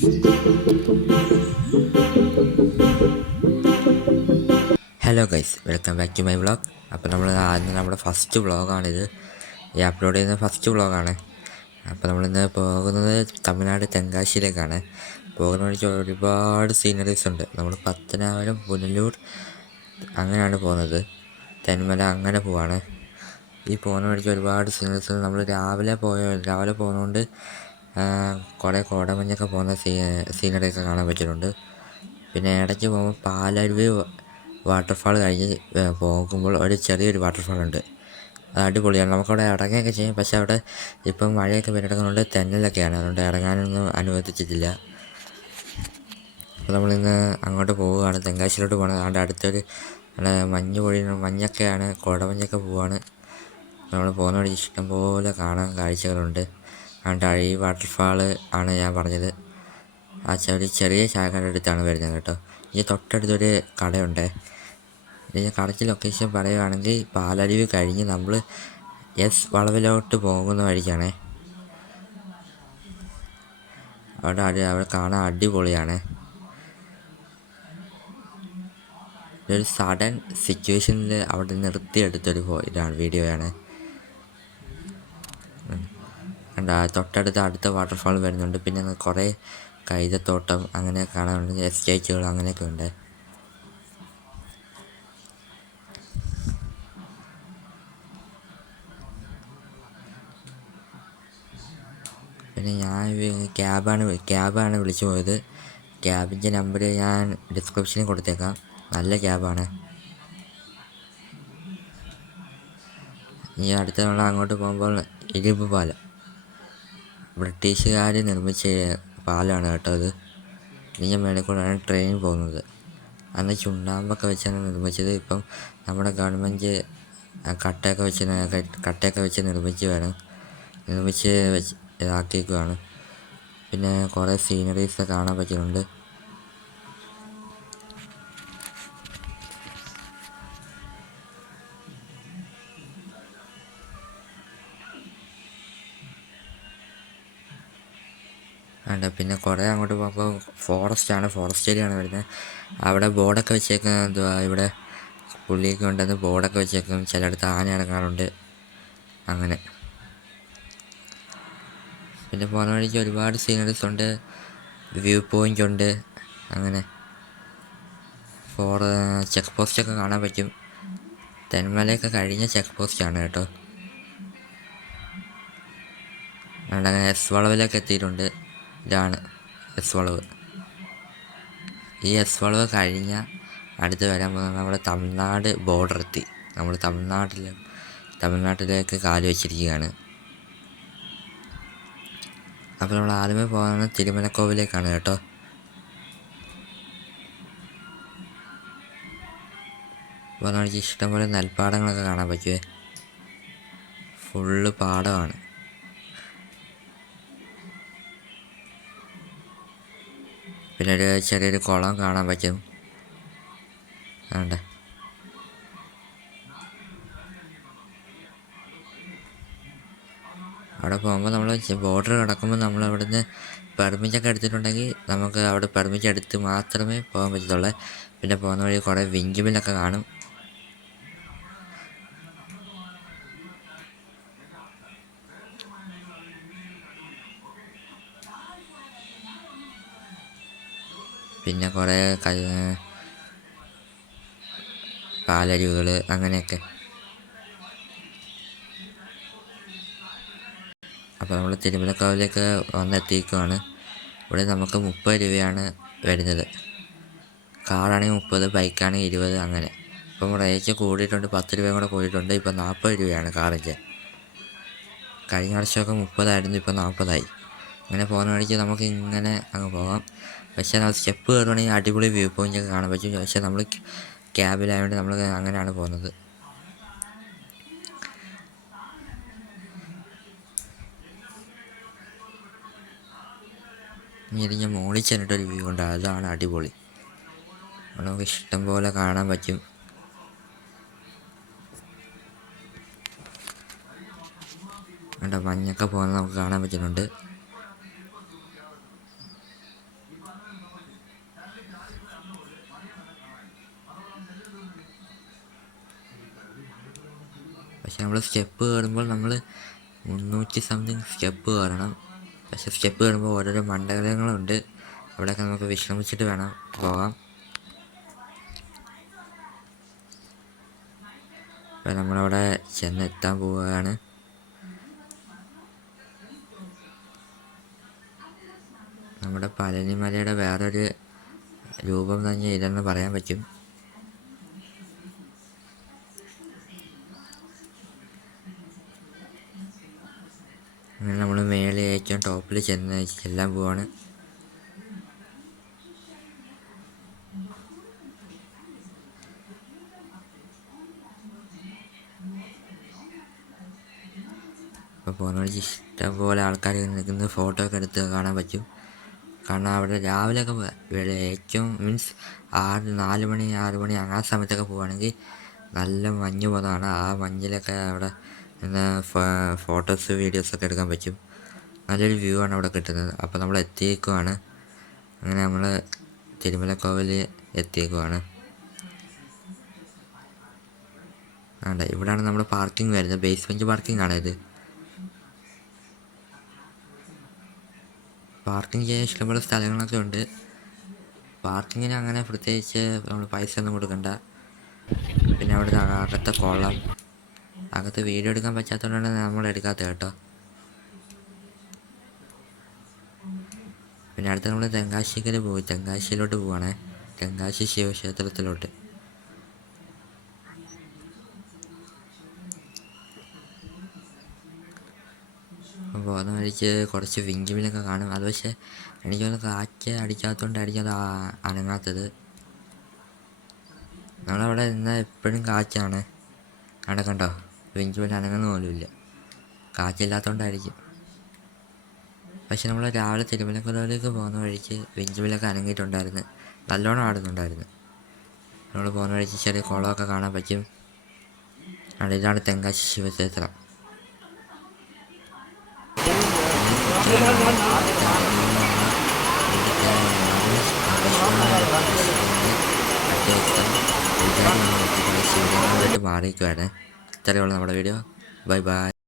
Hello guys, welcome back to my vlog. അപ്പോൾ നമ്മൾ ആദ്യം നമ്മുടെ ഫസ്റ്റ് വ്ളോഗാണിത്. ഈ അപ്ലോഡ് ചെയ്യുന്ന ഫസ്റ്റ് വ്ളോഗാണ്. അപ്പോൾ നമ്മളിന്ന് പോകുന്നത് തമിഴ്നാട് തെങ്കാശിയിലേക്കാണ്. പോകുന്ന വഴിക്ക് ഒരുപാട് സീനറീസ് ഉണ്ട്. നമ്മൾ പത്തനാപുരം, പുനലൂർ അങ്ങനെയാണ് പോകുന്നത്. തെന്മല അങ്ങനെ പോവാണ്. ഈ പോകുന്ന വഴിക്ക് ഒരുപാട് സീനറീസ് ഉണ്ട്. നമ്മൾ രാവിലെ പോകുന്നതുകൊണ്ട് കുറേ കോടമഞ്ഞൊക്കെ പോകുന്ന സീനറിയൊക്കെ കാണാൻ പറ്റുന്നുണ്ട്. പിന്നെ ഇടയ്ക്ക് പോകുമ്പോൾ പാലരുവി വാട്ടർഫാൾ കഴിഞ്ഞ് പോകുമ്പോൾ ഒരു ചെറിയൊരു വാട്ടർഫാൾ ഉണ്ട്. അത് അടിപൊളിയാണ്. നമുക്കവിടെ ഇറങ്ങുകയൊക്കെ ചെയ്യും. പക്ഷെ അവിടെ ഇപ്പം മഴയൊക്കെ പെയ്തെടുക്കുന്നതുകൊണ്ട് തെന്നലൊക്കെയാണ്, അതുകൊണ്ട് ഇറങ്ങാനൊന്നും അനുവദിച്ചിട്ടില്ല. അപ്പോൾ നമ്മളിന്ന് അങ്ങോട്ട് പോവുകയാണ്, തെങ്കാശിയിലോട്ട് പോകണം. അതുകൊണ്ട് അടുത്തൊരു മഞ്ഞൊക്കെയാണ്, കോടമഞ്ഞൊക്കെ പോവാണ്. നമ്മൾ പോകുന്ന വഴി ഇഷ്ടംപോലെ കാണാൻ കാഴ്ചകളുണ്ട്. അതുകൊണ്ട് ഈ വാട്ടർഫാൾ ആണ് ഞാൻ പറഞ്ഞത്. ആ ചെറിയ ചായക്കട അടുത്താണ് വരുന്നത് കേട്ടോ. ഈ തൊട്ടടുത്തൊരു കടയുണ്ട്. ഇതിൻ്റെ കറക്റ്റ് ലൊക്കേഷൻ പറയുകയാണെങ്കിൽ പാലരുവി കഴിഞ്ഞ് നമ്മൾ എസ് വളവിലോട്ട് പോകുന്ന വഴിക്കാണ്. അവിടെ കാണാൻ അടിപൊളിയാണ്. ഒരു സഡൻ സിറ്റുവേഷനിൽ അവിടെ നിർത്തിയെടുത്തൊരു വീഡിയോയാണ്. അടുത്ത വാട്ടർഫാൾ വരുന്നുണ്ട്. പിന്നെ കുറേ കൈതത്തോട്ടം അങ്ങനെ കാണാനുണ്ട്, എസ്റ്റേറ്റുകൾ അങ്ങനെയൊക്കെ ഉണ്ട്. പിന്നെ ഞാൻ ക്യാബാണ് വിളിച്ചു പോയത്. ക്യാബിൻ്റെ നമ്പർ ഞാൻ ഡിസ്ക്രിപ്ഷനിൽ കൊടുത്തേക്കാം. നല്ല ക്യാബാണ്. ഈ അടുത്ത് നമ്മൾ അങ്ങോട്ട് പോകുമ്പോൾ ഇരുമ്പ് പാലം, ബ്രിട്ടീഷുകാർ നിർമ്മിച്ച പാലമാണ് കേട്ടോ അത്. ഇതിൻ്റെ മേലെ കൂടെയാണ് ട്രെയിൻ പോകുന്നത്. അന്ന് ചുണ്ണാമ്പൊക്കെ വെച്ചാണ് നിർമ്മിച്ചത്. ഇപ്പം നമ്മുടെ ഗവൺമെൻറ് കട്ടയൊക്കെ വെച്ച് ഇതാക്കിയേക്കുവാണ്. പിന്നെ കുറേ സീനറീസ് കാണാൻ പറ്റുന്നുണ്ട്. പിന്നെ കുറേ അങ്ങോട്ട് പോകുമ്പോൾ ഫോറസ്റ്റ് ഏരിയ ആണ് വരുന്നത്. അവിടെ ബോർഡൊക്കെ വെച്ചേക്കുന്നത് എന്തുവാ, ഇവിടെ പുള്ളിയൊക്കെ ഉണ്ടെന്ന് ബോർഡൊക്കെ വെച്ചേക്കും. ചിലയിടത്ത് ആന ഇറങ്ങാറുണ്ട് അങ്ങനെ. പിന്നെ പോകുന്ന വഴിക്ക് ഒരുപാട് സീനറീസ് ഉണ്ട്, വ്യൂ പോയിൻ്റ് ഉണ്ട്. അങ്ങനെ ചെക്ക് പോസ്റ്റൊക്കെ കാണാൻ പറ്റും. തെന്മലയൊക്കെ കഴിഞ്ഞ ചെക്ക് പോസ്റ്റാണ് കേട്ടോ. അങ്ങനെ എസ് വളവിലൊക്കെ എത്തിയിട്ടുണ്ട്. ഇതാണ് എസ് വളവ്. ഈ എസ് വളവ് കഴിഞ്ഞ അടുത്ത് വരാൻ പോകുന്നത് നമ്മുടെ തമിഴ്നാട് ബോർഡർ എത്തി. നമ്മൾ തമിഴ്നാട്ടിലേക്ക് കാല് വെച്ചിരിക്കുകയാണ്. അപ്പോൾ നമ്മൾ ആദ്യമേ പോകുന്നത് തിരുമലക്കോവിലേക്കാണ് കേട്ടോ. അപ്പോൾ നമുക്ക് ഇഷ്ടംപോലെ നെൽപ്പാടങ്ങളൊക്കെ കാണാൻ പറ്റുമേ. ഫുള്ള് പാടമാണ്. പിന്നെ ഒരു ചെറിയൊരു കുളം കാണാൻ പറ്റും. വേണ്ട അവിടെ പോകുമ്പോൾ നമ്മൾ ബോർഡർ കിടക്കുമ്പോൾ നമ്മൾ അവിടുന്ന് പെർമിറ്റൊക്കെ എടുത്തിട്ടുണ്ടെങ്കിൽ നമുക്ക് അവിടെ പെർമിറ്റ് എടുത്ത് മാത്രമേ പോകാൻ പറ്റത്തുള്ളൂ. പിന്നെ പോകുന്ന വഴി കുറേ വിഞ്ച് മില്ലൊക്കെ കാണും. പിന്നെ കുറേ പാലരുവികൾ അങ്ങനെയൊക്കെ. അപ്പോൾ നമ്മൾ തിരുമലക്കാവിലേക്ക് വന്നെത്തിക്കുകയാണ്. ഇവിടെ നമുക്ക് 30 രൂപയാണ് വരുന്നത്. കാറാണെങ്കിൽ 30, ബൈക്കാണെങ്കിൽ 20 അങ്ങനെ. ഇപ്പം റേറ്റ് കൂടിയിട്ടുണ്ട്, 10 രൂപയും കൂടെ കൂടിയിട്ടുണ്ട്. ഇപ്പം 40 രൂപയാണ് കാറിൻ്റെ. കഴിഞ്ഞ വർഷമൊക്കെ 30 ഇപ്പം 40. അങ്ങനെ പോകുന്ന വഴിക്ക് നമുക്ക് ഇങ്ങനെ അങ്ങ് പോകാം. പക്ഷേ സ്റ്റെപ്പ് കയറുവാണെങ്കിൽ അടിപൊളി വ്യൂ പോയിൻ്റൊക്കെ കാണാൻ പറ്റും. പക്ഷേ നമ്മൾ ക്യാബിലായതുകൊണ്ട് നമ്മൾ അങ്ങനെയാണ് പോകുന്നത്. ഇനി ഇതിൻ്റെ മുകളിൽ ചെന്നിട്ടൊരു വ്യൂ ഉണ്ട്, അതാണ് അടിപൊളി. നമുക്ക് ഇഷ്ടം പോലെ കാണാൻ പറ്റും. മഞ്ഞൊക്കെ പോകുന്നത് നമുക്ക് കാണാൻ പറ്റുന്നുണ്ട്. പക്ഷെ നമ്മൾ സ്റ്റെപ്പ് കയറുമ്പോൾ നമ്മൾ 300 സംതിങ് സ്റ്റെപ്പ് കയറണം. പക്ഷെ സ്റ്റെപ്പ് കയറുമ്പോൾ ഓരോരോ മണ്ഡലങ്ങളുണ്ട്, അവിടെയൊക്കെ നമുക്ക് വിശ്രമിച്ചിട്ട് വേണം പോകാം. അപ്പോൾ നമ്മളവിടെ ചെന്നെത്താൻ പോവുകയാണ്. നമ്മുടെ പഴനിമലയുടെ വേറൊരു രൂപം തന്നെ ഇതെന്ന് പറയാൻ പറ്റും. അങ്ങനെ നമ്മൾ മേലെ ഏറ്റവും ടോപ്പിൽ ചെല്ലാൻ പോവാണ്. അപ്പോൾ പോകുന്ന വഴിക്ക് ഇഷ്ടം പോലെ ആൾക്കാർ നിൽക്കുന്ന ഫോട്ടോ ഒക്കെ എടുത്ത് കാണാൻ പറ്റും. കാരണം അവിടെ രാവിലെയൊക്കെ ഏറ്റവും മീൻസ് 4 മണി 6 മണി ആ സമയത്തൊക്കെ പോവുകയാണെങ്കിൽ നല്ല മഞ്ഞ് പോകുന്നതാണ്. ആ മഞ്ഞിലൊക്കെ അവിടെ നിന്ന് ഫോട്ടോസ് വീഡിയോസൊക്കെ എടുക്കാൻ പറ്റും. നല്ലൊരു വ്യൂ ആണ് അവിടെ കിട്ടുന്നത്. അപ്പോൾ നമ്മൾ എത്തിയേക്കുവാണ്. അങ്ങനെ നമ്മൾ തിരുമലക്കോവിൽ എത്തിയേക്കുവാണ്. ആണ്ട ഇവിടെയാണ് നമ്മുടെ പാർക്കിംഗ് വരുന്നത്. ബേസ്മെൻറ്റ് പാർക്കിംഗ് ആണ് ഇത്. പാർക്കിംഗ് ചെയ്യാൻ ഇഷ്ടംപോലെ സ്ഥലങ്ങളൊക്കെ ഉണ്ട്. പാർക്കിങ്ങിന് അങ്ങനെ പ്രത്യേകിച്ച് നമ്മൾ പൈസ ഒന്നും കൊടുക്കണ്ട. പിന്നെ അവിടെ അകത്തെ കുളം, അകത്ത് വീഡിയോ എടുക്കാൻ പറ്റാത്തതുകൊണ്ടാണ് നമ്മൾ എടുക്കാത്തത് കേട്ടോ. പിന്നെ അടുത്ത് നമ്മൾ തെങ്കാശിയിലോട്ട് പോവുകയാണേ. തെങ്കാശി ശിവക്ഷേത്രത്തിലോട്ട്. പോകുന്ന വഴിക്ക് കുറച്ച് വിങ്കിമിലൊക്കെ കാണും. അത് പക്ഷേ എനിക്ക് തോന്നുന്നു കാറ്റ് അടിക്കാത്തതുകൊണ്ടായിരിക്കും അത് അനങ്ങാത്തത്. നമ്മളവിടെ നിന്നാൽ എപ്പോഴും കാറ്റാണ്. അവിടെ കണ്ടോ, വിങ്കിമിൽ അനങ്ങുന്ന പോലുമില്ല, കാറ്റില്ലാത്തതുകൊണ്ടായിരിക്കും. പക്ഷെ നമ്മൾ രാവിലെ തിരുമലക്കുലയിലേക്ക് പോകുന്ന വഴിക്ക് വിങ്കിമിലൊക്കെ അനങ്ങിയിട്ടുണ്ടായിരുന്നു, നല്ലോണം ആടുന്നുണ്ടായിരുന്നു. നമ്മൾ പോകുന്ന വഴിക്ക് ചെറിയ കുളമൊക്കെ കാണാൻ പറ്റും. ഇതാണ് തെങ്കാശി ശിവക്ഷേത്രം. മാറിയിരിക്കുവാണ്. ഇത്രയുള്ള നമ്മുടെ വീഡിയോ. Bye bye.